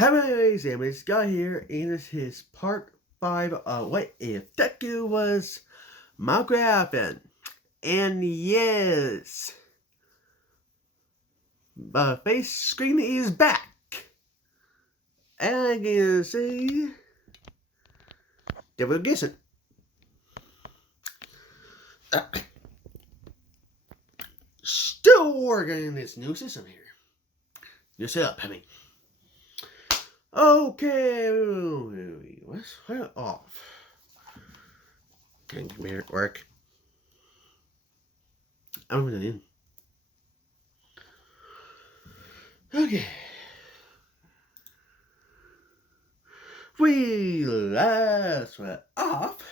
Hey, Sam, it's Guy here, and this is part 5 of What If Deku Was my Grandpa. And yes, face screen is back. And I can see that we're guessing. Still working in this new system here. New setup, I mean. Okay, let's turn it off. Can computer work? I'm gonna in. Okay. We last went off.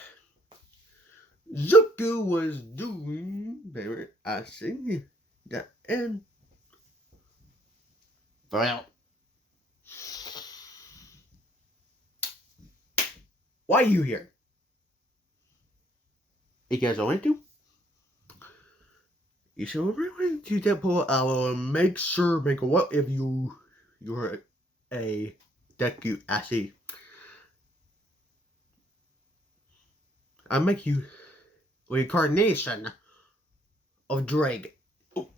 Zuko was doing favorite I see that and well, why are you here? Because I went to. You should remember to temple. I will make a what if you're a deku I see. I make you reincarnation of Drake. Oh.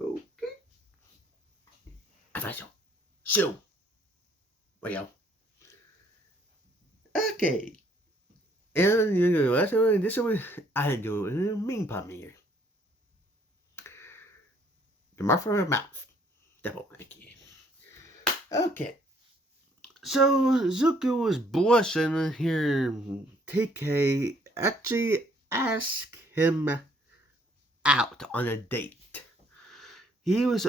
Okay. I thought so. So, well, okay. And you know, that's what this one I do in a mean pun here. The mouth for her mouth. Double, thank you. Okay. So Zuko was blushing here. TK actually asked him out on a date. He was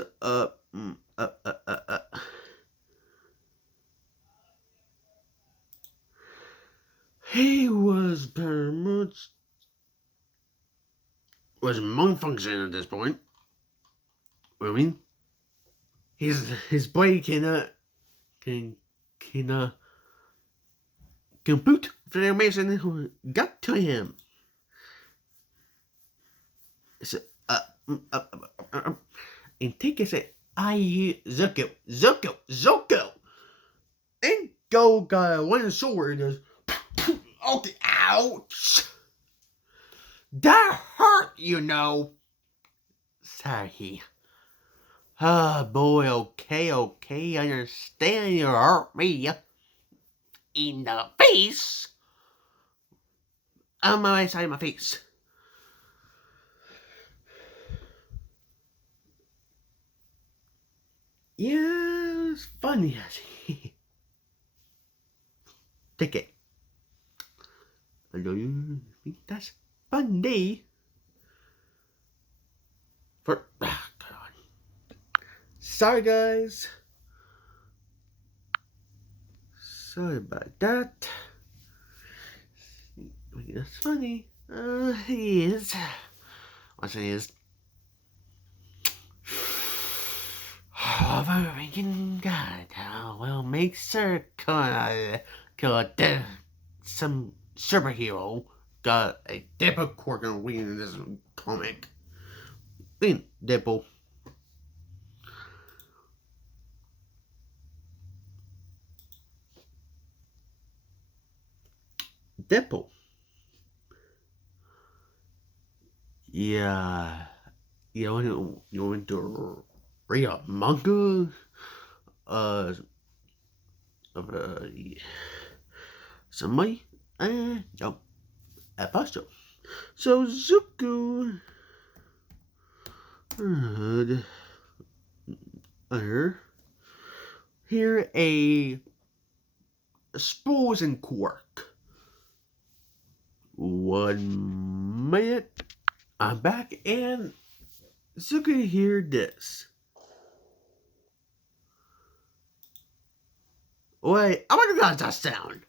he was very much was malfunctioning at this point. I mean, his body cannot compute the information got to him. So, and take it say, Zuko, and go got one sword and goes, okay, ouch, that hurt, you know. Sorry. Ah, boy, okay, I understand you hurt me in the face. On my side of my face. Yeah, it's funny. Take it. I know you think that's funny. God. Sorry, guys. Sorry about that. That's funny. He is. What's it is? Overthinking God. Well, make sure some superhero got a Deadpool Corgan reading this comic. Deadpool. Deadpool. Yeah. You want to read a manga? Of somebody? No. Apostle. So Zuko here a Sposen Quark. 1 minute. I'm back and Zuko hear this. Wait, I wonder what that sound.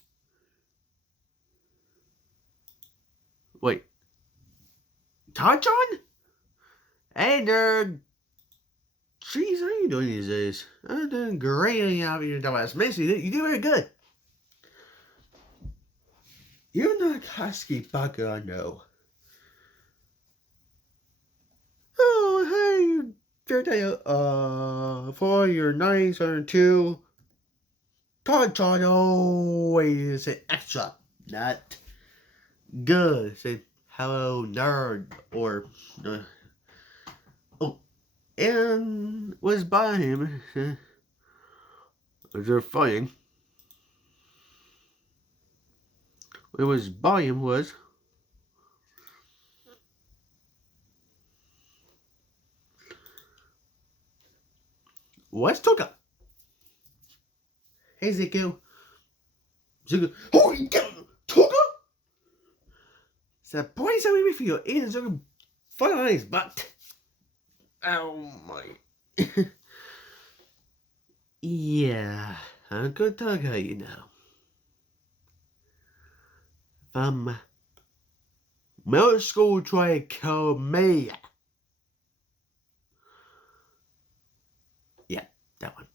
Wait. Tachan? Hey, nerd. Jeez, how are you doing these days? I'm doing great out of your dumbass. Macy, you do very good. You're not Husky Bugger, I know. Oh, hey, fairy tale, for your 902. Todd always say extra, not good. Say hello, nerd, or oh, and was by him. They're fighting. It was by him was. What's Toka? Hey, Zeku. Zeku. Holy cow! Toka? So, boy, so we feel in Zeku. Fun on his butt. Oh my. Yeah, Uncle Toka, you know. From middle school try to kill me. Yeah, that one.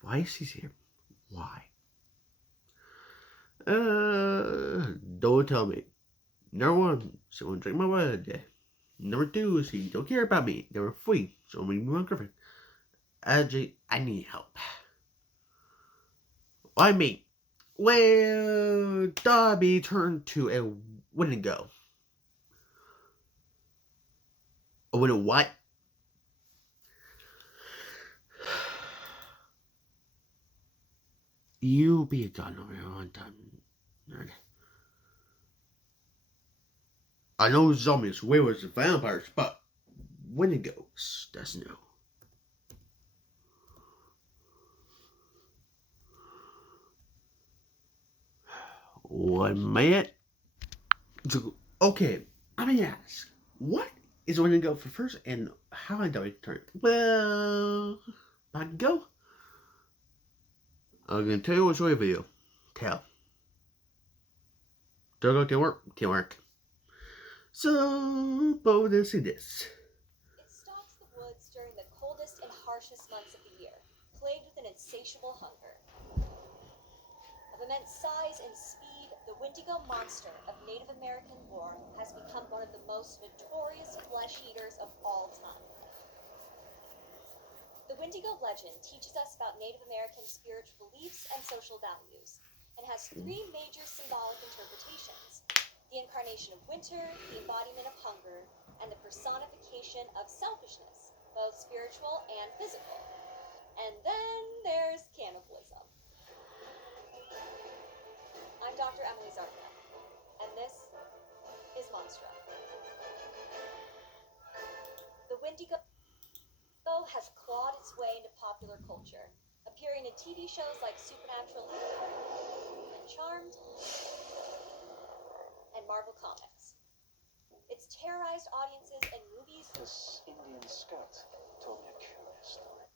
Why is he here? Why? Don't tell me. Number one, someone drink my water today. Number two is he don't care about me. Number three, someone leave me my girlfriend. I need help. Why me? Well, Dobby turned to a Wendigo. A Wendigo what? You be a god over here one time, nerd. I know zombies, werewolves, and vampires, but Wendigos, that's no. One minute. Okay, I'm gonna ask, what is Wendigo for first, and how I do it turn? Well, I can go. I'm gonna tell you what's right for you. Tell. Don't can work. Can't work. So, but let's see this. It stalks the woods during the coldest and harshest months of the year, plagued with an insatiable hunger. Of immense size and speed, the Wendigo monster of Native American lore has become one of the most notorious flesh eaters of all time. The Wendigo legend teaches us about Native American spiritual beliefs and social values, and has three major symbolic interpretations: the incarnation of winter, the embodiment of hunger, and the personification of selfishness, both spiritual and physical. And then there's cannibalism. I'm Dr. Emily Zarka, and this is Monstro. The Wendigo has clawed its way into popular culture, appearing in TV shows like Supernatural and Charmed, and Marvel Comics. It's terrorized audiences in movies. This Indian scout told me a curious story.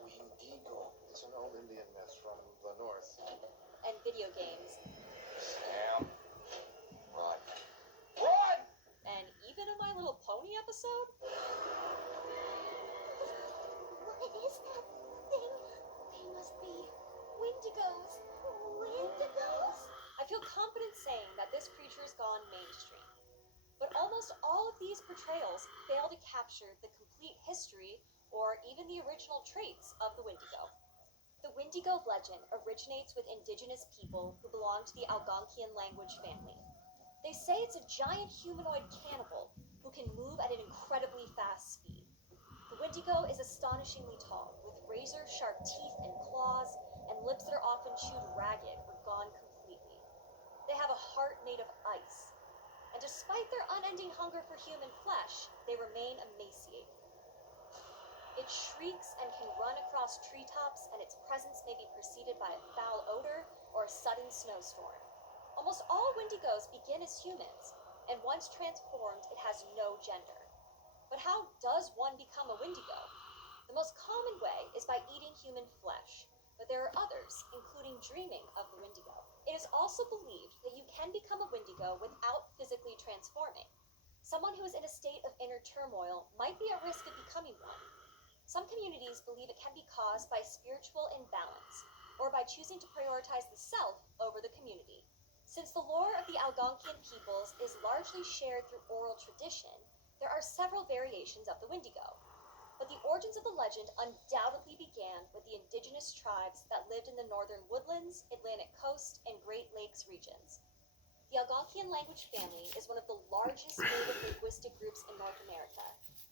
Wendigo. It's an old Indian myth from the north. And video games. Sam. Run. Run! And even a My Little Pony episode. What is that thing? They must be Wendigos. Wendigos? I feel confident saying that this creature's gone mainstream. But almost all of these portrayals fail to capture the complete history or even the original traits of the Wendigo. The Wendigo legend originates with indigenous people who belong to the Algonquian language family. They say it's a giant humanoid cannibal who can move at an incredibly fast speed. The Wendigo is astonishingly tall, with razor-sharp teeth and claws, and lips that are often chewed ragged or gone completely. They have a heart made of ice, and despite their unending hunger for human flesh, they remain emaciated. It shrieks and can run across treetops, and its presence may be preceded by a foul odor or a sudden snowstorm. Almost all Wendigos begin as humans, and once transformed, it has no gender. But how does one become a Wendigo? The most common way is by eating human flesh, but there are others, including dreaming of the Wendigo. It is also believed that you can become a Wendigo without physically transforming. Someone who is in a state of inner turmoil might be at risk of becoming one. Some communities believe it can be caused by spiritual imbalance, or by choosing to prioritize the self over the community. Since the lore of the Algonquian peoples is largely shared through oral tradition, there are several variations of the Wendigo. But the origins of the legend undoubtedly began with the indigenous tribes that lived in the northern woodlands, Atlantic coast, and Great Lakes regions. The Algonquian language family is one of the largest native linguistic groups in North America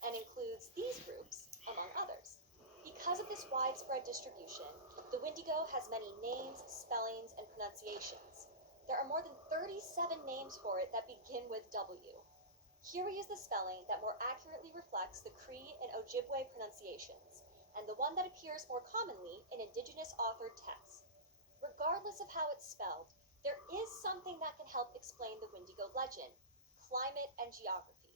and includes these groups, among others. Because of this widespread distribution, the Wendigo has many names, spellings, and pronunciations. There are more than 37 names for it that begin with W. Here we use the spelling that more accurately reflects the Cree and Ojibwe pronunciations, and the one that appears more commonly in indigenous authored texts. Regardless of how it's spelled, there is something that can help explain the Wendigo legend: climate and geography.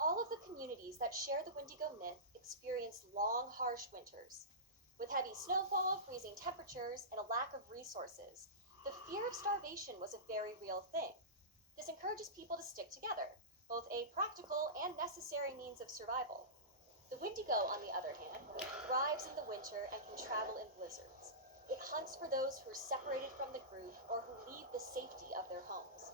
All of the communities that share the Wendigo myth experience long, harsh winters. With heavy snowfall, freezing temperatures, and a lack of resources, the fear of starvation was a very real thing. This encourages people to stick together, both a practical and necessary means of survival. The Wendigo, on the other hand, thrives in the winter and can travel in blizzards. It hunts for those who are separated from the group or who leave the safety of their homes.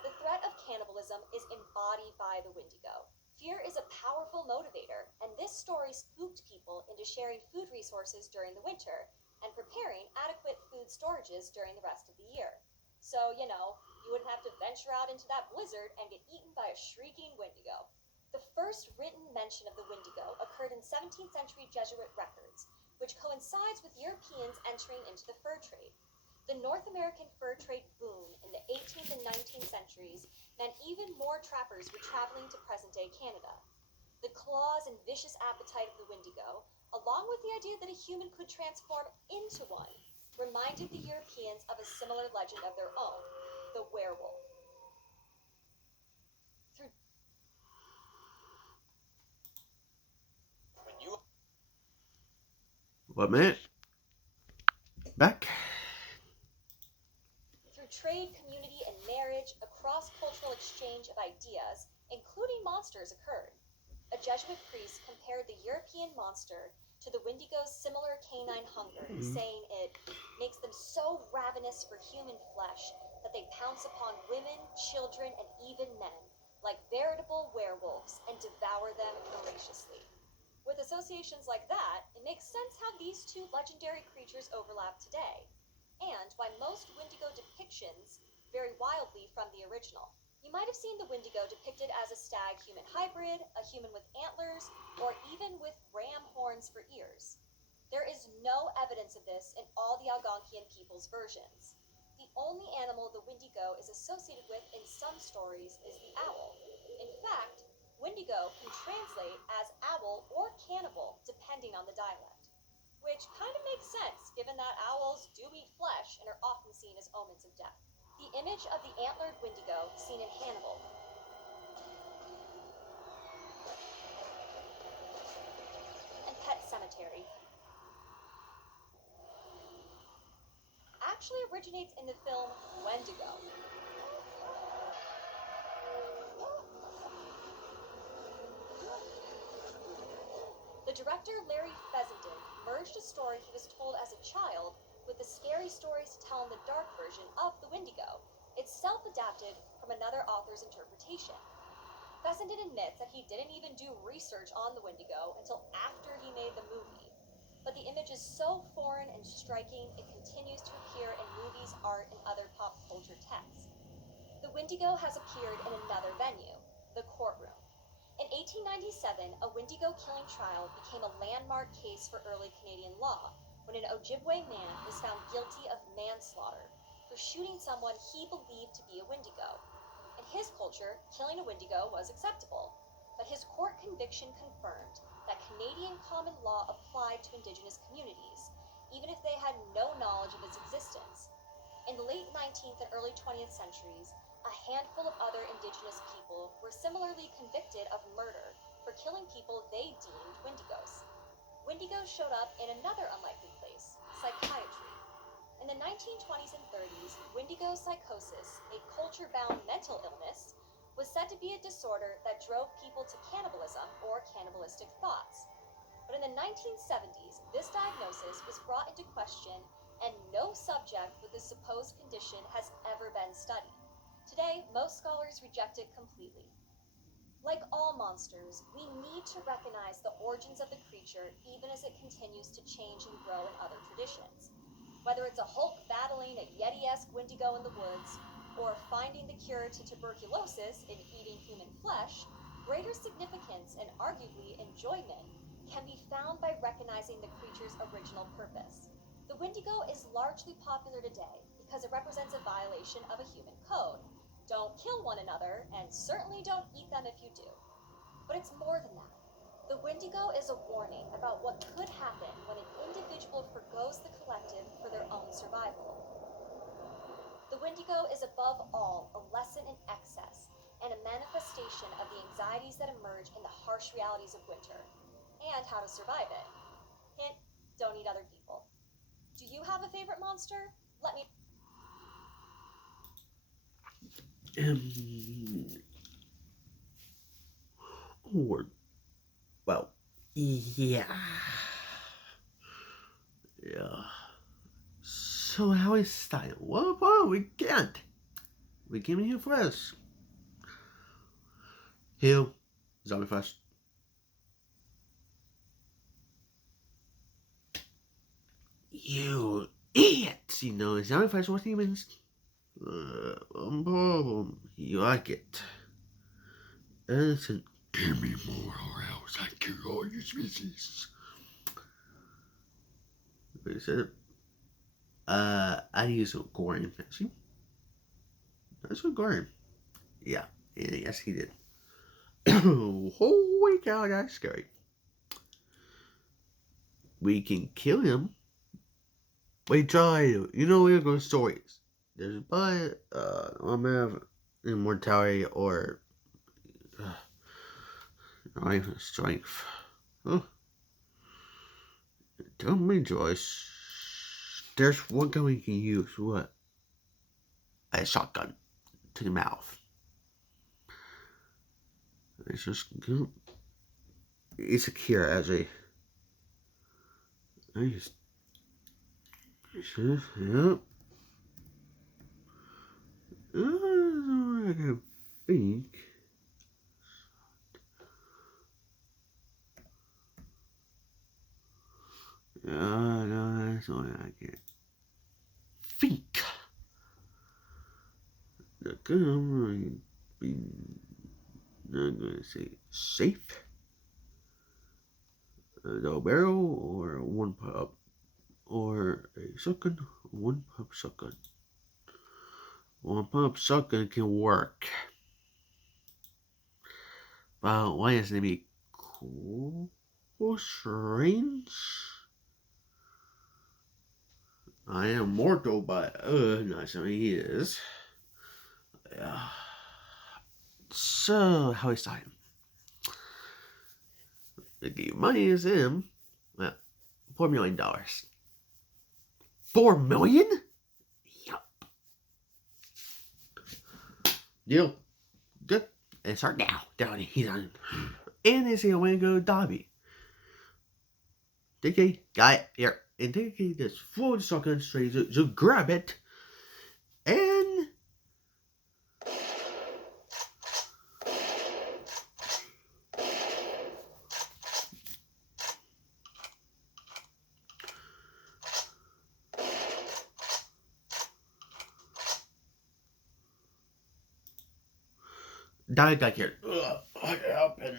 The threat of cannibalism is embodied by the Wendigo. Fear is a powerful motivator, and this story spooked people into sharing food resources during the winter and preparing adequate food storages during the rest of the year. So, you wouldn't have to venture out into that blizzard and get eaten by a shrieking Wendigo. The first written mention of the Wendigo occurred in 17th century Jesuit records, which coincides with Europeans entering into the fur trade. The North American fur trade boom in the 18th and 19th centuries meant even more trappers were traveling to present-day Canada. The claws and vicious appetite of the Wendigo, along with the idea that a human could transform into one, reminded the Europeans of a similar legend of their own, the werewolf. What minute? Back. Through trade, community, and marriage, a cross-cultural exchange of ideas, including monsters, occurred. A Jesuit priest compared the European monster to the Wendigo's similar canine hunger, saying it makes them so ravenous for human flesh that they pounce upon women, children, and even men, like veritable werewolves, and devour them voraciously. With associations like that, it makes sense how these two legendary creatures overlap today, and why most Wendigo depictions vary wildly from the original. You might have seen the Wendigo depicted as a stag-human hybrid, a human with antlers, or even with ram horns for ears. There is no evidence of this in all the Algonquian people's versions. The only animal the Wendigo is associated with in some stories is the owl. In fact, Wendigo can translate as owl or cannibal depending on the dialect, which kind of makes sense given that owls do eat flesh and are often seen as omens of death. The image of the antlered Wendigo seen in Hannibal and Pet Sematary actually originates in the film Wendigo. The director Larry Fessenden merged a story he was told as a child with the scary stories to tell in the dark version of the Wendigo, itself adapted from another author's interpretation. Fessenden admits that he didn't even do research on the Wendigo until after he made the movie. But the image is so foreign and striking, it continues to appear in movies, art, and other pop culture texts. The Wendigo has appeared in another venue, the courtroom. In 1897, a Wendigo killing trial became a landmark case for early Canadian law when an Ojibwe man was found guilty of manslaughter for shooting someone he believed to be a Wendigo. In his culture, killing a Wendigo was acceptable, but his court conviction confirmed that Canadian common law applied to Indigenous communities, even if they had no knowledge of its existence. In the late 19th and early 20th centuries, a handful of other Indigenous people were similarly convicted of murder for killing people they deemed Wendigos. Wendigos showed up in another unlikely place, psychiatry. In the 1920s and 30s, Wendigo psychosis, a culture-bound mental illness, was said to be a disorder that drove people to cannibalism or cannibalistic thoughts. But in the 1970s, this diagnosis was brought into question and no subject with the supposed condition has ever been studied. Today, most scholars reject it completely. Like all monsters, we need to recognize the origins of the creature even as it continues to change and grow in other traditions. Whether it's a Hulk battling a Yeti-esque Wendigo in the woods, or finding the cure to tuberculosis in eating human flesh, greater significance and arguably enjoyment can be found by recognizing the creature's original purpose. The Wendigo is largely popular today because it represents a violation of a human code. Don't kill one another, and certainly don't eat them if you do. But it's more than that. The Wendigo is a warning about what could happen when an individual forgoes the collective for their own survival. The Wendigo is above all a lesson in excess and a manifestation of the anxieties that emerge in the harsh realities of winter, and how to survive it. Hint, don't eat other people. Do you have a favorite monster? Let me... Or, well, yeah. Yeah. So how is style? Well, we can't. We came in here for us. Heal. Zombie flash. You idiots! You know, zombie flash what demons. You like it. Listen, give me more or else I kill all your species. Wait a second. I need some Gorian. See? That's what Gorian. Yeah, yes he did. Holy cow, that's scary. We can kill him. We try to. You know, we go stories. There's but I'm gonna have immortality or not even strength. Oh, tell me, Joyce. There's one gun we can use. What? A shotgun to the mouth. It's just good. It's a cure as a. I just. Yep. I can think. No, that's all I can think. The gun I'm going to be. I'm going to say safe. No barrel or one pop. Or a shotgun. One pop shotgun. One pop shotgun can work. But why isn't it be cool? Range? I am mortal, but not so he is. Yeah. So how is time? The money is him. Well, $4 million. 4 million? Yup. Deal. Good. And start now. Down. He's on. And they say I'm gonna go Dobby. DK, got it. Here. And DK just full of shotgun straight. So grab it. And died back here. What happened?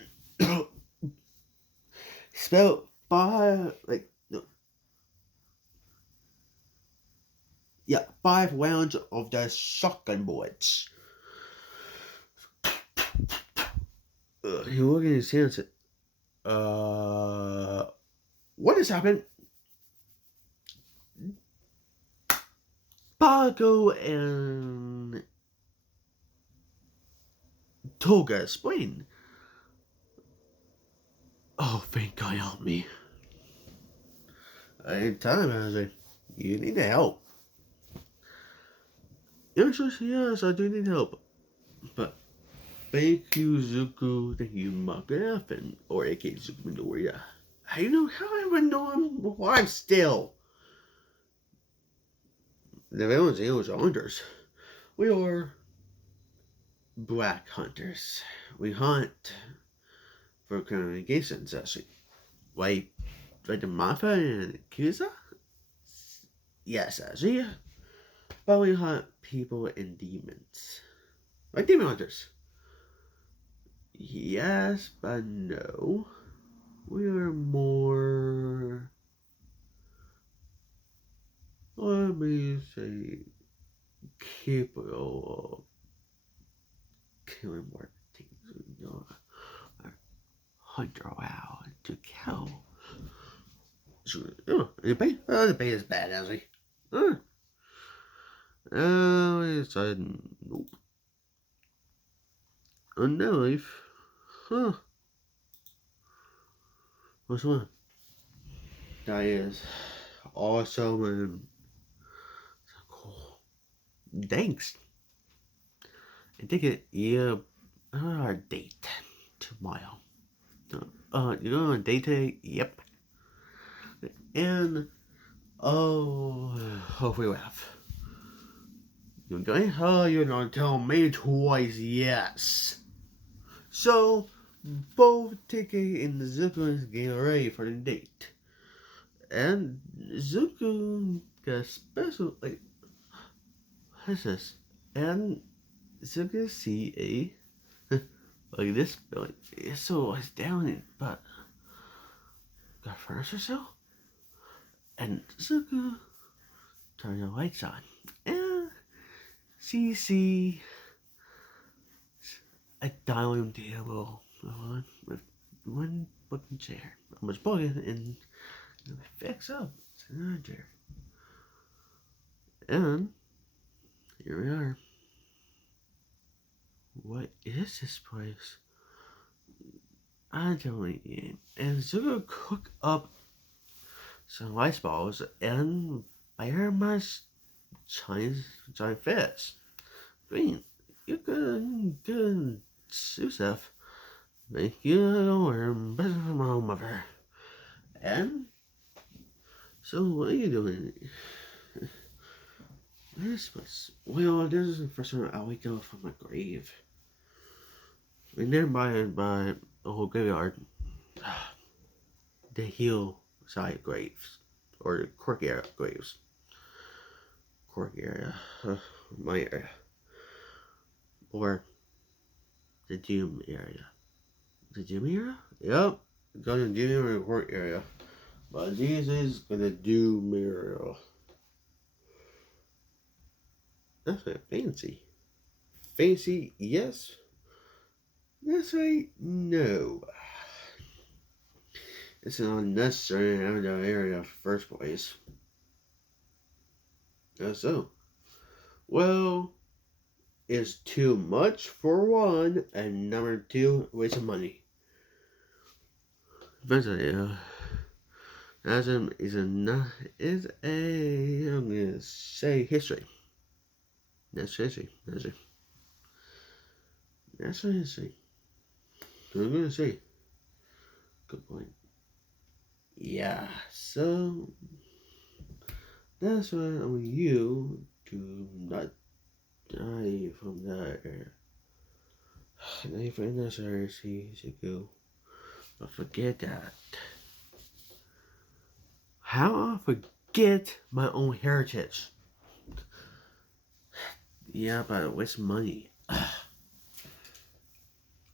Spell 5 like no. Yeah, 5 rounds of the shotgun bullets. He looked at his hands. What has happened? Paco and Toga explain. Oh, thank God, help me. Time, I was like, you need help. Yes, I do need help. But thank you, Zuko. Thank you, Muffin, or aka Zuko Midoriya. I know how I would know I'm alive still. the villains and those hunters. We are black hunters. We hunt for congregations, actually. Like the Mafia and Kusa? Yes, actually. But we hunt people and demons. Like demon hunters. Yes, but no. We are more, let me say, capable of killing more things. We know, hunt around to kill. So, the bait is bad, actually. I said nope. Undead life. Huh. What's one? That is awesome and cool. Thanks. I think yeah, our date tomorrow. You're going on a date today? Yep. And hopefully we have. You're going? Oh, you're gonna tell me twice yes. So both Tiki and Zuko is getting ready for the date. And Zuko got a special, like, what's this? And Zuko see a, like this building. So it's down, but got furniture sale? And Zuko turn the lights on. And she see a dining table with one wooden chair. I was bugging and fix up. It's another chair. And here we are. What is this place? I don't eat. And Zuko cook up some rice balls and very much Chinese giant fish. Green, you good soup stuff. Make you learn better from home of her. And so what are you doing? This place. Well, this is the first time I wake up from my grave. And then by the whole graveyard, the hillside graves, or the quirk area graves. Quirk area, my area, or the doom area. The doom area? Yep, go to the doom or quirk area. But this is gonna doom area. That's not fancy. Fancy, yes. That's right, no. It's an unnecessary to have that area in the first place. That's so. Well, it's too much for one, and number two, waste of money. Eventually, Nazism is a, I'm gonna say history. That's history. That's history. I'm gonna say. Good point. Yeah, so that's why I want you to not die from that air. Not even necessary, see, go. But forget that. How I forget my own heritage? Yeah, but waste money.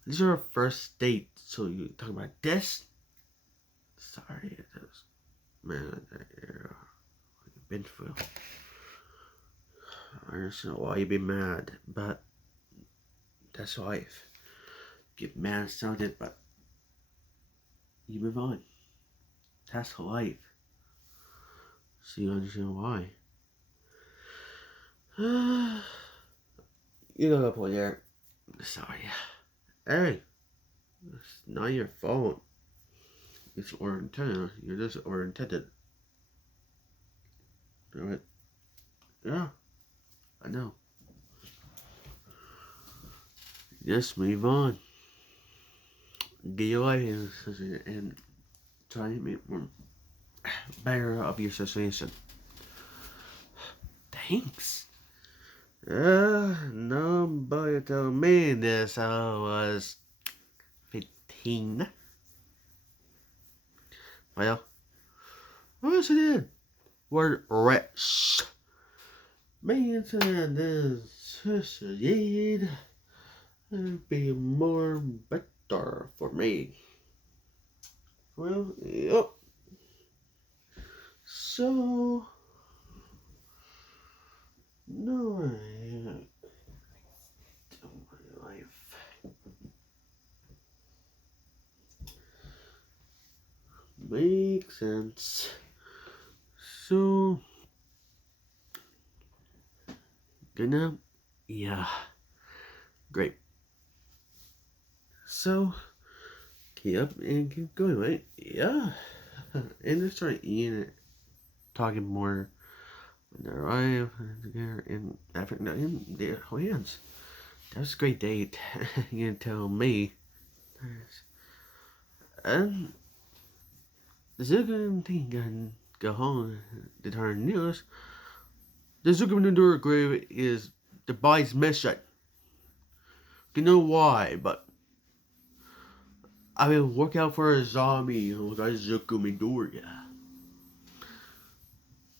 This is our first date, so you talk about this? Sorry, it is. Man, I've been through. I understand why you'd be mad, but that's life. Get mad at something, but you move on. That's life. So you understand why. You got a point there. Sorry. Hey, it's not your fault. It's intended. You're just intended. Alright. Yeah, I know. Just move on. Get your life and try to make more better of your situation. Dang Thanks. Nobody told me this. I was 15. Well, yes, I did. Word rich. Man said this associated would be more better for me. Well, yep. So, no, I my life. Makes sense. So, good now? Yeah, great. So, keep up and keep going, right? Yeah. And just start eating it, talking more when they arrive together and after in their hands. That was a great date. You can tell me. And Zuko can go home to turn news. The Zuko Endure grave is the body's mission. You know why, but I will work out for a zombie who got Zuko Midoriya.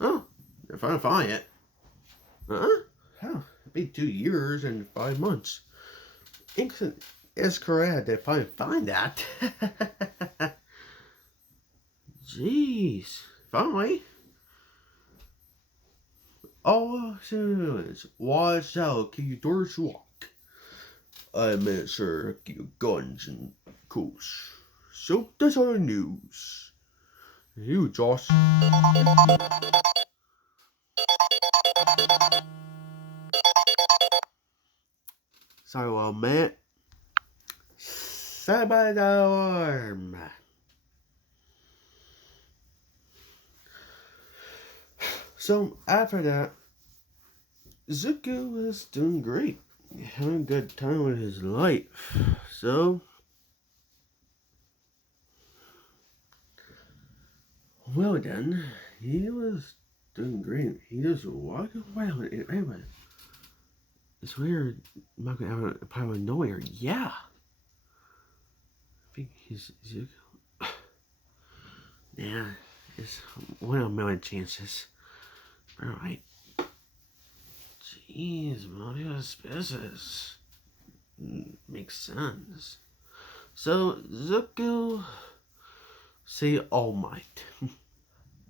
Oh, if I find it. Huh? How? It'll be 2 years and 5 months. Instant is correct if I find that. Jeez. Finally. All citizens, watch out, keep your doors locked. I made sure keep your guns and coats. So that's all the news. You, Josh. Sorry, well, man. Set by the alarm. So after that, Zuko was doing great, having a good time with his life. So, well then, he was doing great. He just walked around and anyway. It's weird, not gonna have a part of nowhere. Yeah. I think he's Zuko. Yeah, it's 1 in a million chances. Alright. Jeez, Maria's business. Makes sense. So, Zuko say All Might.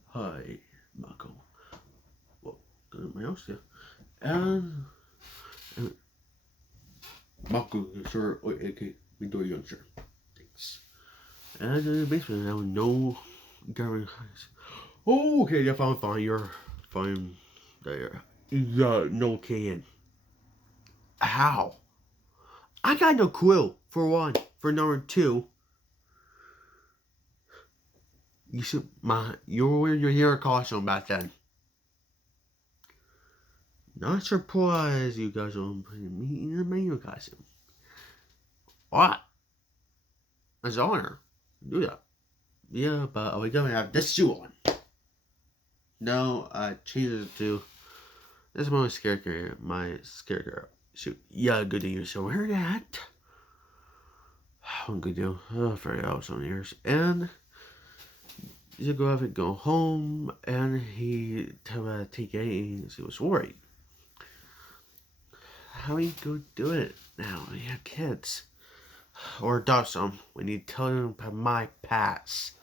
Hi, Mako. Well, good my house, yeah. And Mako, sir, okay, we do your sure. Thanks. And in the basement now, no government. Oh, okay, yeah, fine, you're fine there. Yeah, no can. How? I got no clue, for one. For number two, you should, you're wearing your hair costume back then. Not surprised you guys don't put me in a manual costume. What? That's an honor. Do that. Yeah, but we're gonna have this shoe on. No, I changed it to. This is my scare girl shoot. Yeah, good to you. So wear that. One good deal. Oh, for some years. And you go have it go home, and he tell take it. He was worried. How you go do it now? You have kids. Or adopt some when you tell them about my past.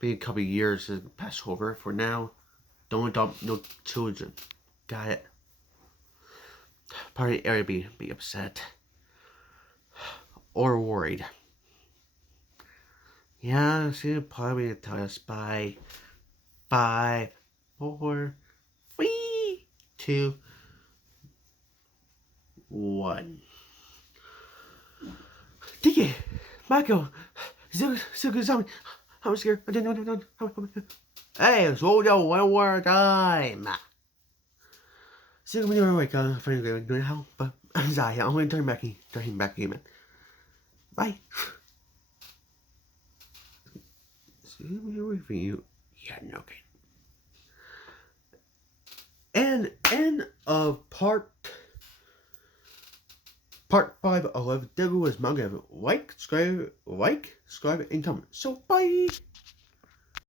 Be a couple of years to pass over. For now, don't adopt no children. Got it? Probably area be upset. Or worried. Yeah, she'll probably tell us by 5, 4, 3, 2, 1. Tiki! Michael! Zuko, zombie! I'm scared. I didn't know. Hey, slow down one more time. Zuko, when you're awake, I'm afraid of doing how, but I'm sorry. I'm going to turn him back in. Bye. See, we're waiting for you. Yeah, no, okay. And end of part 5 of Devil is Manga. Like, subscribe, and comment. So bye.